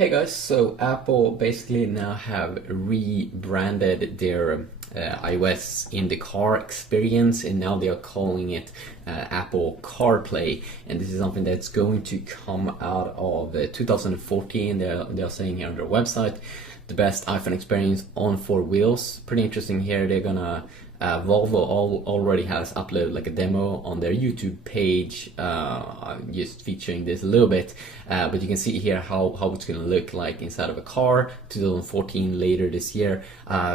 Hey guys, so Apple basically now have rebranded their iOS in the car experience, and now they are calling it Apple CarPlay, and this is something that's going to come out of 2014. They're saying here on their website, the best iPhone experience on four wheels. Pretty interesting here. They're gonna Volvo already has uploaded like a demo on their YouTube page, just featuring this a little bit, but you can see here how it's going to look like inside of a car 2014 later this year.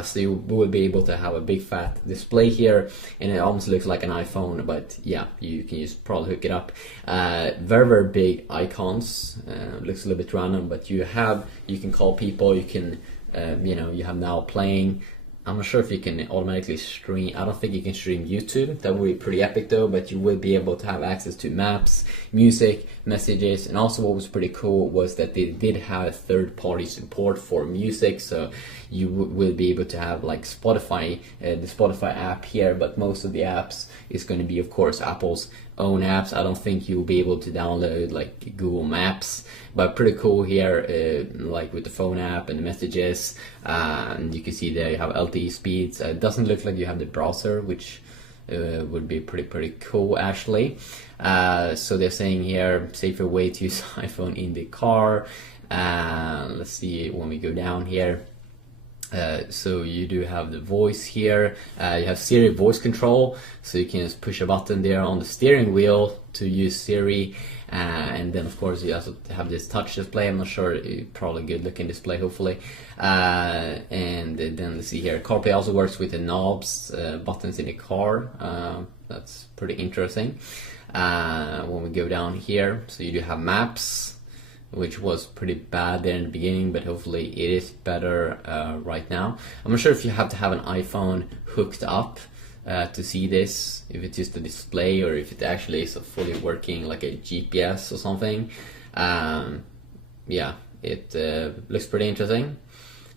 So you will be able to have a big fat display here, and it almost looks like an iPhone, but yeah, you can just probably hook it up. Very big icons. Looks a little bit random, but you can call people, you can you have now playing. I'm not sure if you can automatically stream. I don't think you can stream YouTube. That would be pretty epic though, but you will be able to have access to maps, music, messages, and also what was pretty cool was that they did have third-party support for music, so you will be able to have like Spotify, the Spotify app here, but most of the apps is going to be, of course, Apple's own apps. I don't think you'll be able to download like Google Maps, but pretty cool here, like with the phone app and the messages. And you can see there you have LTE speeds. It doesn't look like you have the browser, which would be pretty cool actually. So they're saying here, safer way to use iPhone in the car. Let's see when we go down here. So you do have the voice here, you have Siri voice control, so you can just push a button there on the steering wheel to use Siri, and then of course you also have this touch display. I'm not sure, probably good looking display hopefully, and then let's see here, CarPlay also works with the knobs, buttons in the car. That's pretty interesting. When we go down here, so you do have maps, which was pretty bad there in the beginning, but hopefully it is better right now. I'm not sure if you have to have an iPhone hooked up to see this, if it's just a display or if it actually is a fully working like a GPS or something. Yeah, it looks pretty interesting.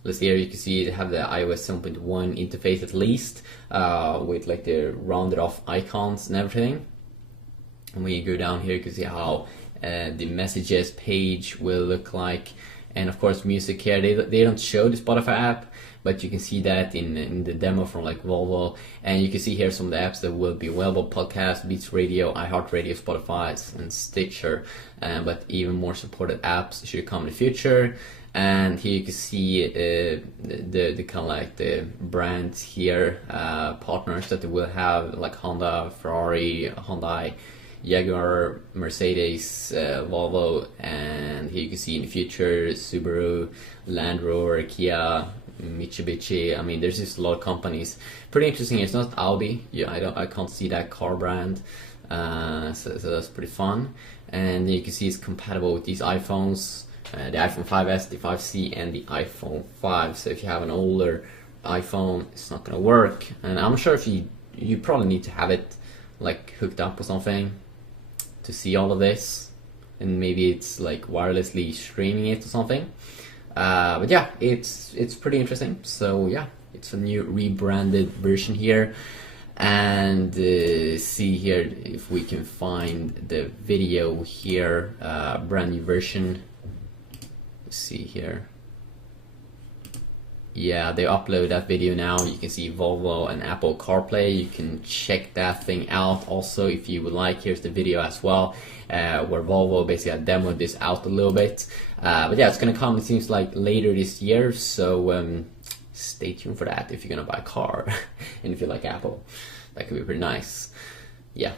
Let's see here, you can see they have the iOS 7.1 interface at least, with like the rounded off icons and everything. And when you go down here, you can see how the messages page will look like, and of course music here. They don't show the Spotify app, but you can see that in the demo from like Volvo, and you can see here some of the apps that will be available: Podcast, Beats Radio, iHeartRadio, Spotify, and Stitcher. But even more supported apps should come in the future. And here you can see the kind of like the brands here, partners that they will have, like Honda, Ferrari, Hyundai, Jaguar, Mercedes, Volvo, and here you can see in the future Subaru, Land Rover, Kia, Mitsubishi. I mean, there's just a lot of companies. Pretty interesting. It's not Audi. Yeah, I can't see that car brand. So that's pretty fun. And you can see it's compatible with these iPhones, the iPhone 5s, the 5C, and the iPhone 5. So if you have an older iPhone, it's not gonna work. And I'm not sure if you probably need to have it like hooked up or something to see all of this, and maybe it's like wirelessly streaming it or something. But yeah, it's pretty interesting. So yeah, it's a new rebranded version here, and see here if we can find the video here, brand new version. Let's see here. Yeah, they upload that video now. You can see Volvo and Apple CarPlay. You can check that thing out also if you would like. Here's the video as well, where Volvo basically demoed this out a little bit. But yeah, it's gonna come, it seems like, later this year, so stay tuned for that if you're gonna buy a car. And if you like Apple, that could be pretty nice. Yeah.